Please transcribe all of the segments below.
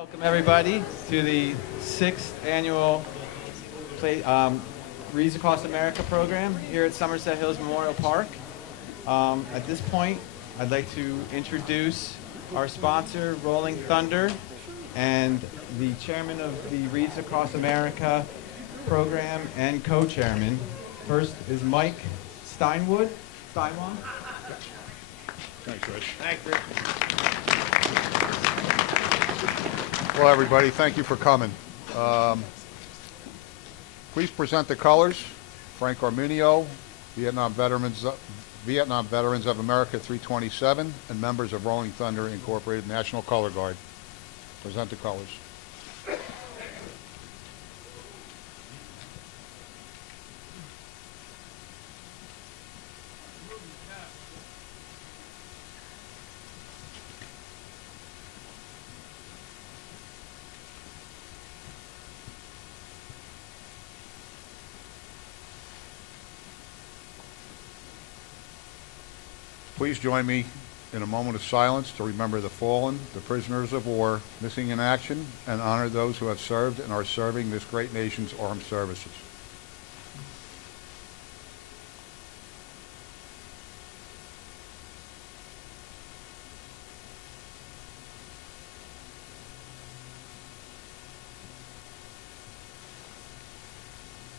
Welcome everybody to the 6th annual Wreaths Across America program here at Somerset Hills Memorial Park. At this point, I'd like to introduce our sponsor, Rolling Thunder, and the chairman of the Wreaths Across America program and co-chairman. First is Mike Steinwood. Steinwand. Thanks, Rich. Thanks, Rich. Well, everybody, thank you for coming. Please present the colors. Frank Arminio, Vietnam Veterans of America 327, and members of Rolling Thunder Incorporated National Color Guard. Present the colors. Please join me in a moment of silence to remember the fallen, the prisoners of war, missing in action, and honor those who have served and are serving this great nation's armed services.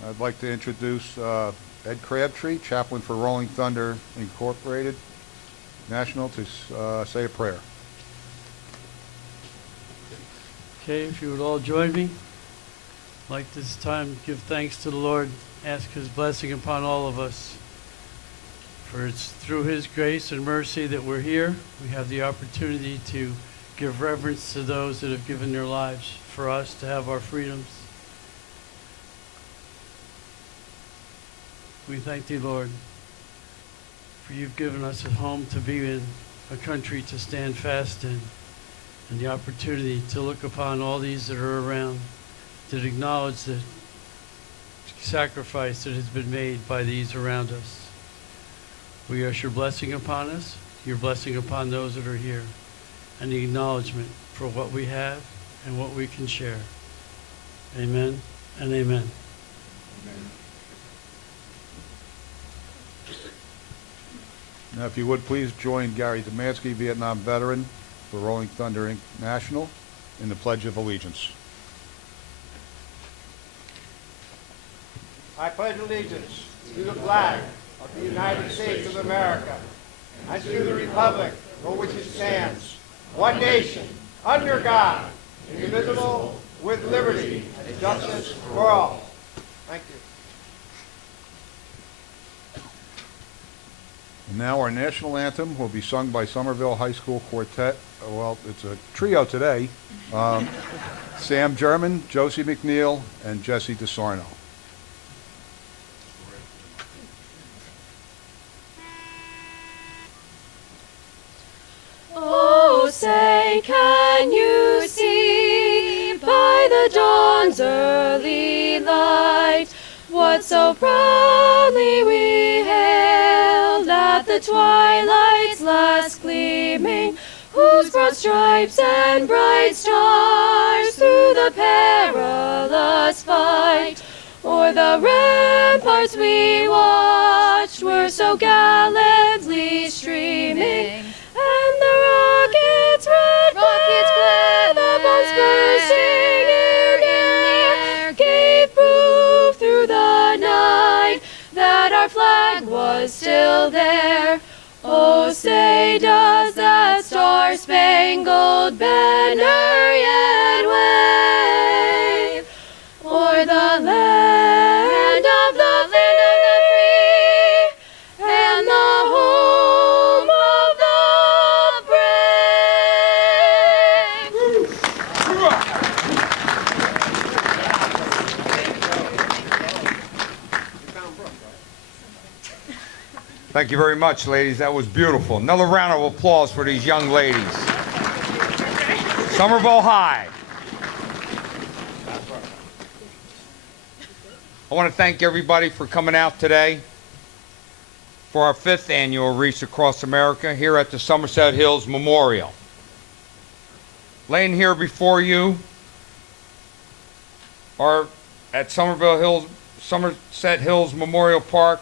I'd like to introduce Ed Crabtree, chaplain for Rolling Thunder Incorporated National, to say a prayer. Okay, if you would all join me, I'd like this time give thanks to the Lord, ask His blessing upon all of us. For it's through His grace and mercy that we're here. We have the opportunity to give reverence to those that have given their lives for us to have our freedoms. We thank Thee, Lord, for You've given us a home to be in, a country to stand fast in, and the opportunity to look upon all these that are around, to acknowledge the sacrifice that has been made by these around us. We ask Your blessing upon us, Your blessing upon those that are here, and the acknowledgement for what we have and what we can share. Amen and amen. Now, if you would please join Gary Demansky, Vietnam veteran for Rolling Thunder Inc. National, in the Pledge of Allegiance. I pledge allegiance to the flag of the United States of America and to the republic for which it stands, one nation, under God, indivisible, with liberty and justice for all. Thank you. And now our national anthem will be sung by Somerville High School Quartet. Well, it's a trio today. Sam German, Josie McNeil, and Jesse DeSarno. Oh, say, can you see by the dawn's early light what so proudly we hailed at the twilight's last gleaming, whose broad stripes and bright stars through the perilous fight o'er the ramparts we watched were so gallantly streaming, and the rockets' red glare, the bombs bursting in air, gave proof through the night that our flag was still there. Oh, say, does that star-spangled banner yet wave o'er the land of the free and the home of the Thank you very much, ladies. That was beautiful. Another round of applause for these young ladies. Somerville High. I want to thank everybody for coming out today for our 5th annual Wreaths Across America here at the Somerset Hills Memorial. laying here before you are at Somerset Hills Memorial Park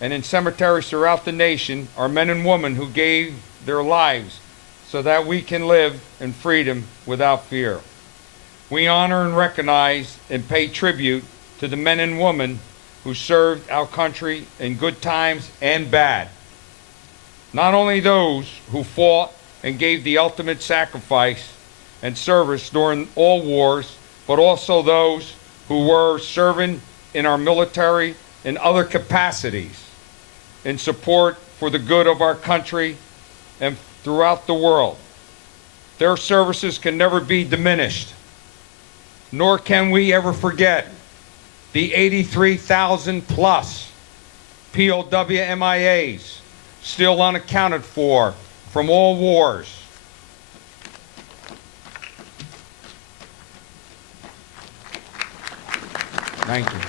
and in cemeteries throughout the nation are men and women who gave their lives so that we can live in freedom without fear. We honor and recognize and pay tribute to the men and women who served our country in good times and bad. Not only those who fought and gave the ultimate sacrifice and service during all wars, but also those who were serving in our military and other capacities in support for the good of our country and throughout the world. Their services can never be diminished, nor can we ever forget the 83,000 plus POW MIAs still unaccounted for from all wars. Thank you.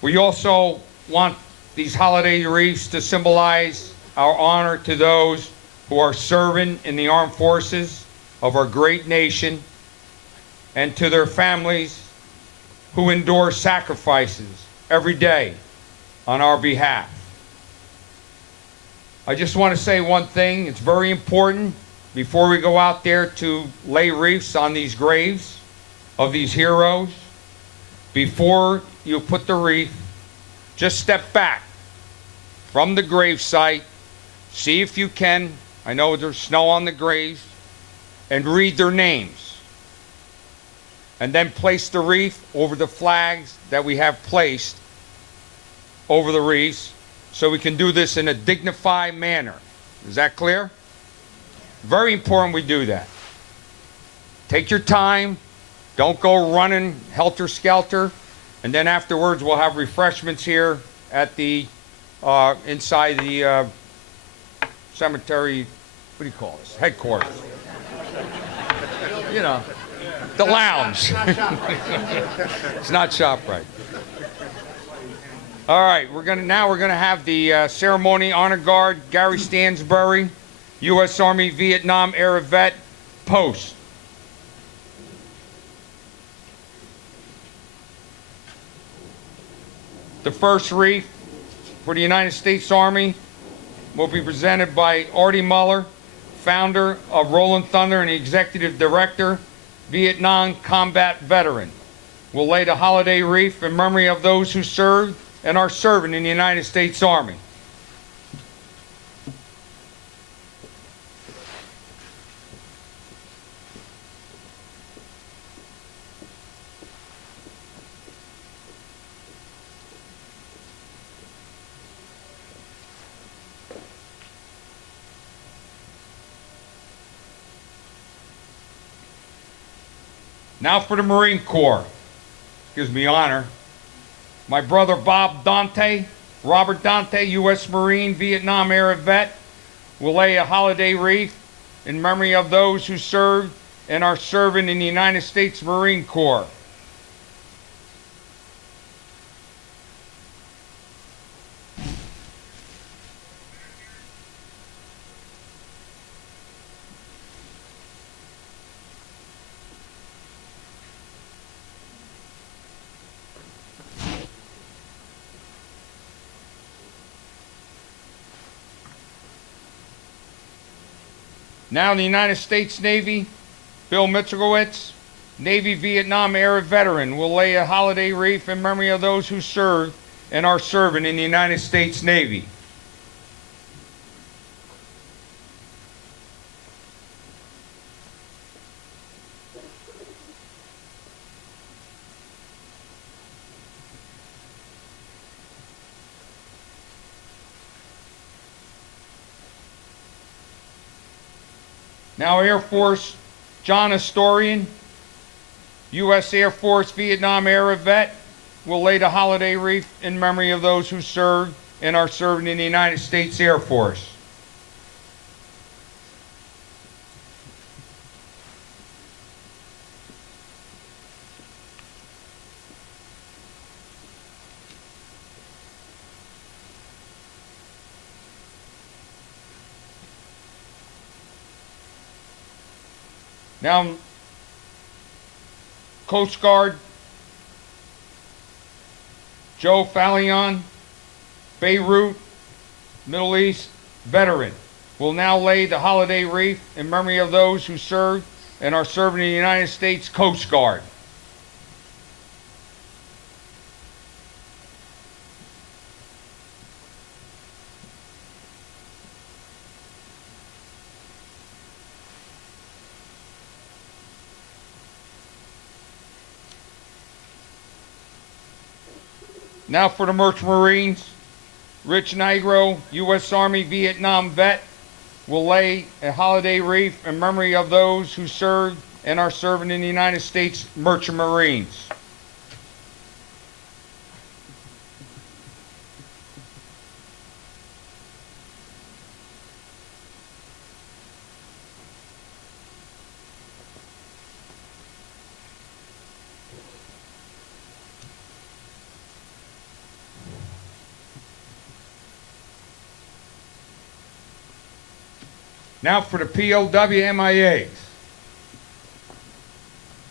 We also want these holiday wreaths to symbolize our honor to those who are serving in the armed forces of our great nation and to their families who endure sacrifices every day on our behalf. I just want to say one thing. It's very important before we go out there to lay wreaths on these graves of these heroes. Before you put the wreath, just step back from the gravesite, see if you can, I know there's snow on the graves, and read their names. And then place the wreath over the flags that we have placed over the wreaths, so we can do this in a dignified manner. Is that clear? Very important we do that. Take your time. Don't go running helter-skelter. And then afterwards, we'll have refreshments here at the, inside the cemetery, what do you call this? Headquarters. You know, the lounge. It's not ShopRite. All right, we're gonna have the ceremony honor guard, Gary Stansbury, U.S. Army Vietnam era vet, post. The first wreath for the United States Army will be presented by Artie Muller, founder of Rolling Thunder and the executive director, Vietnam combat veteran. We'll lay the holiday wreath in memory of those who served and are serving in the United States Army. Now for the Marine Corps. Gives me honor. My brother Bob Dante, Robert Dante, U.S. Marine, Vietnam era vet, will lay a holiday wreath in memory of those who served and are serving in the United States Marine Corps. Now in the United States Navy, Bill Mitrowitz, Navy Vietnam era veteran, will lay a holiday wreath in memory of those who served and are serving in the United States Navy. Now Air Force, John Astorian, U.S. Air Force Vietnam era vet, will lay the holiday wreath in memory of those who served and are serving in the United States Air Force. Now, Coast Guard, Joe Fallion, Beirut, Middle East veteran, will now lay the holiday wreath in memory of those who served and are serving in the United States Coast Guard. Now for the Merchant Marines, Rich Nigro, U.S. Army Vietnam vet, will lay a holiday wreath in memory of those who served and are serving in the United States Merchant Marines. Now for the POW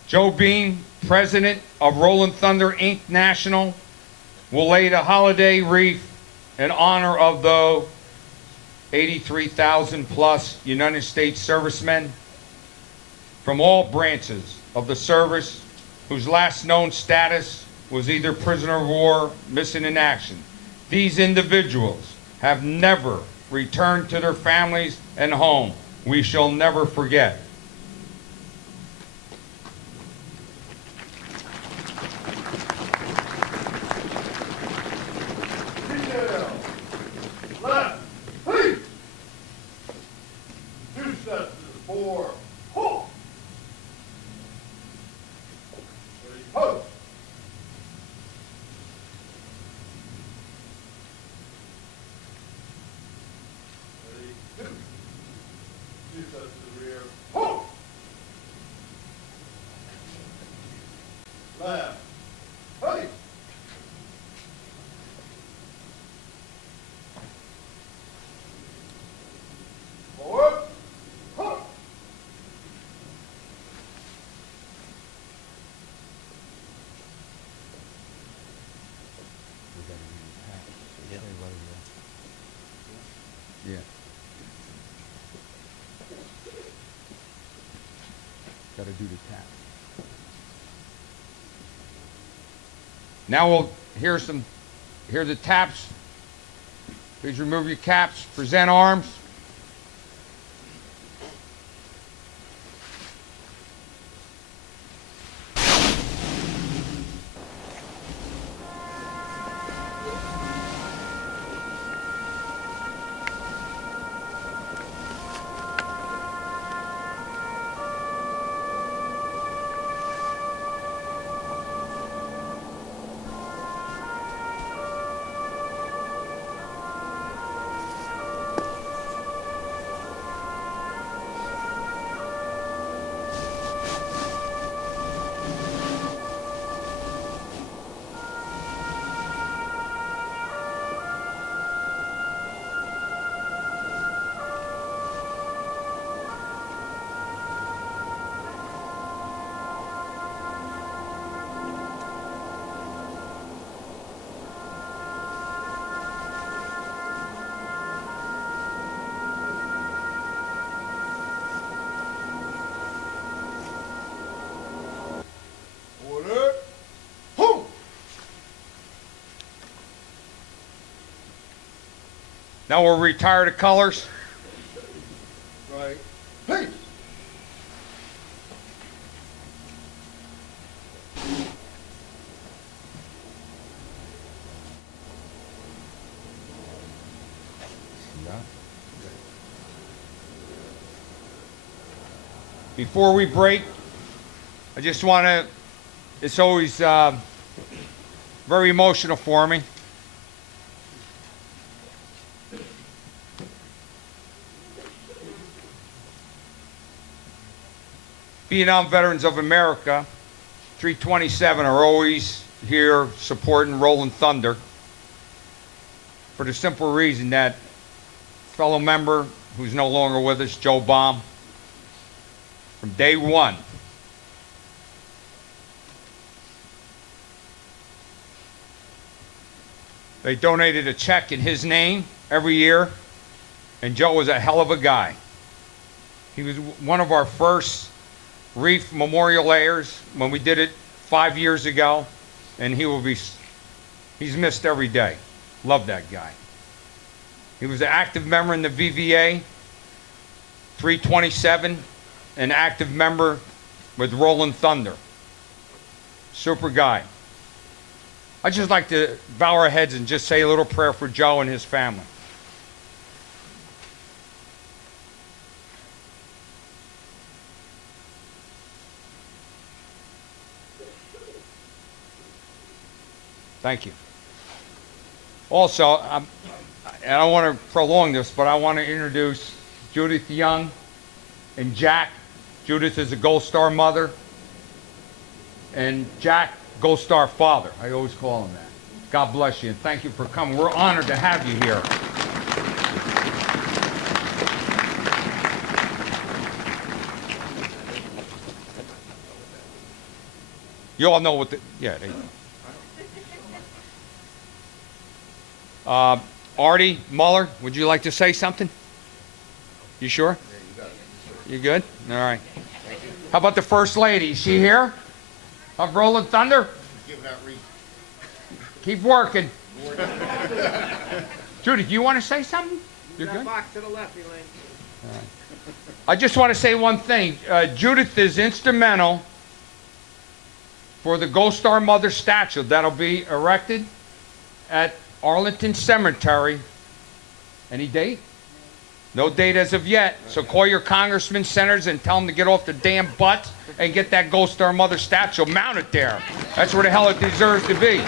Joe Bean, President of Rolling Thunder Inc. National, will lay the holiday wreath in honor of the 83,000 plus United States servicemen from all branches of the service whose last known status was either prisoner of war, missing in action. These individuals have never returned to their families and home. We shall never forget. Left, hey! 2 steps to the 4, halt! Ready, post! Ready, 2. 2 steps to the rear, halt! Left, hey! Forward, halt! Yeah. Got to do the tap. Now we'll hear the taps. Please remove your caps. Present arms. Order, halt! Now we'll retire the colors. Right, peace! Before we break, I just want to, it's always very emotional for me. Vietnam Veterans of America, 327, are always here supporting Rolling Thunder for the simple reason that fellow member who's no longer with us, Joe Baum, from day one. They donated a check in his name every year, and Joe was a hell of a guy. He was one of our first wreath memorial layers when we did it 5 years ago, and he's missed every day. Love that guy. He was an active member in the VVA, 327, an active member with Rolling Thunder. Super guy. I'd just like to bow our heads and just say a little prayer for Joe and his family. Thank you. Also, and I don't want to prolong this, but I want to introduce Judith Young and Jack. Judith is a Gold Star mother, and Jack, Gold Star father. I always call him that. God bless you, and thank you for coming. We're honored to have you here. You all know what the, yeah, there you go. Artie Muller, would you like to say something? You sure? Yeah, you good? All right. How about the First Lady? Is she here? Of Rolling Thunder? Keep working. Judy, do you want to say something? You're good? Box to the left, Elaine. All right. I just want to say one thing. Judith is instrumental for the Gold Star Mother statue that'll be erected at Arlington Cemetery. Any date? No date as of yet. So call your congressmen, senators, and tell them to get off their damn butts and get that Gold Star Mother statue mounted there. That's where the hell it deserves to be.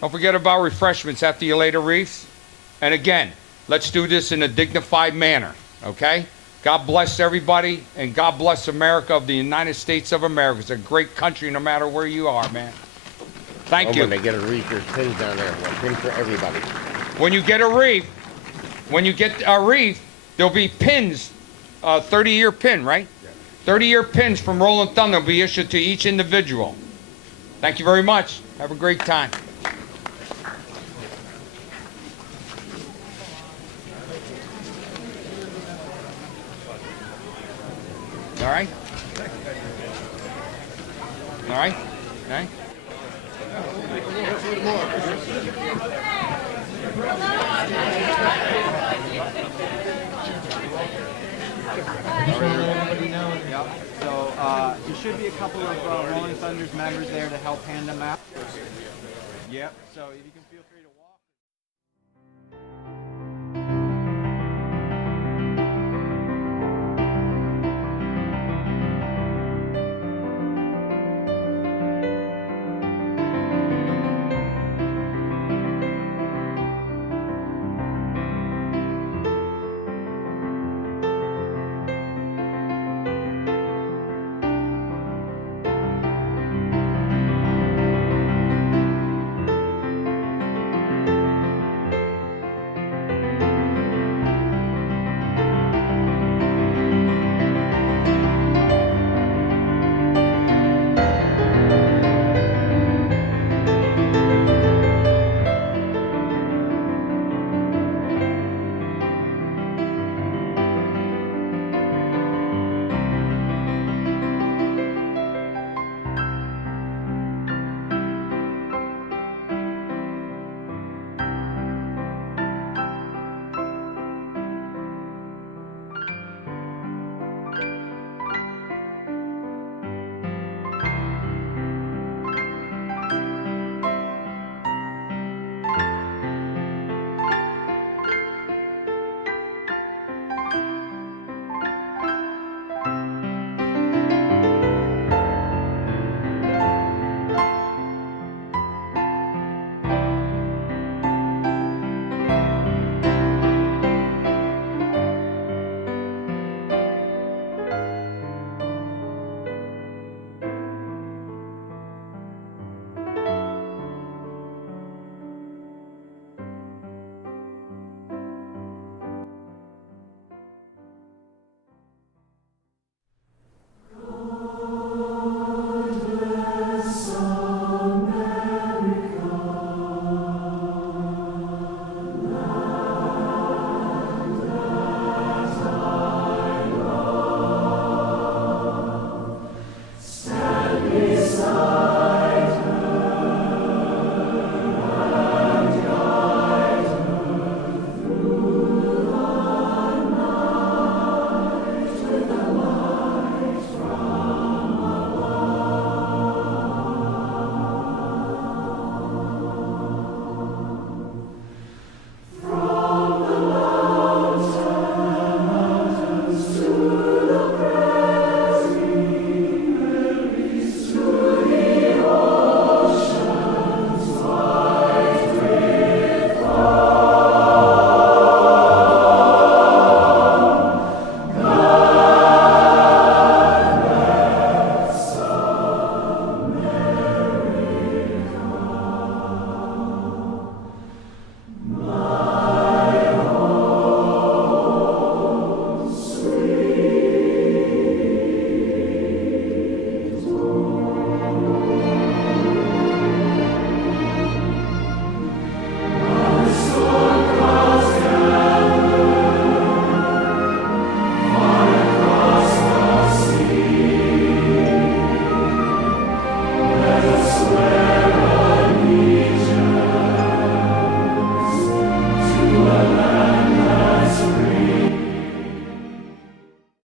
Don't forget about refreshments after you lay the wreaths. And again, let's do this in a dignified manner, okay? God bless everybody, and God bless America of the United States of America. It's a great country no matter where you are, man. Thank you. When they get a wreath, there's pins down there. One pin for everybody. When you get a wreath, there'll be pins, 30-year pin, right? 30-year pins from Rolling Thunder will be issued to each individual. Thank you very much. Have a great time. All right? All right? All right? Yep. So there should be a couple of Rolling Thunder's members there to help hand them out. Yep. So you can feel free to walk.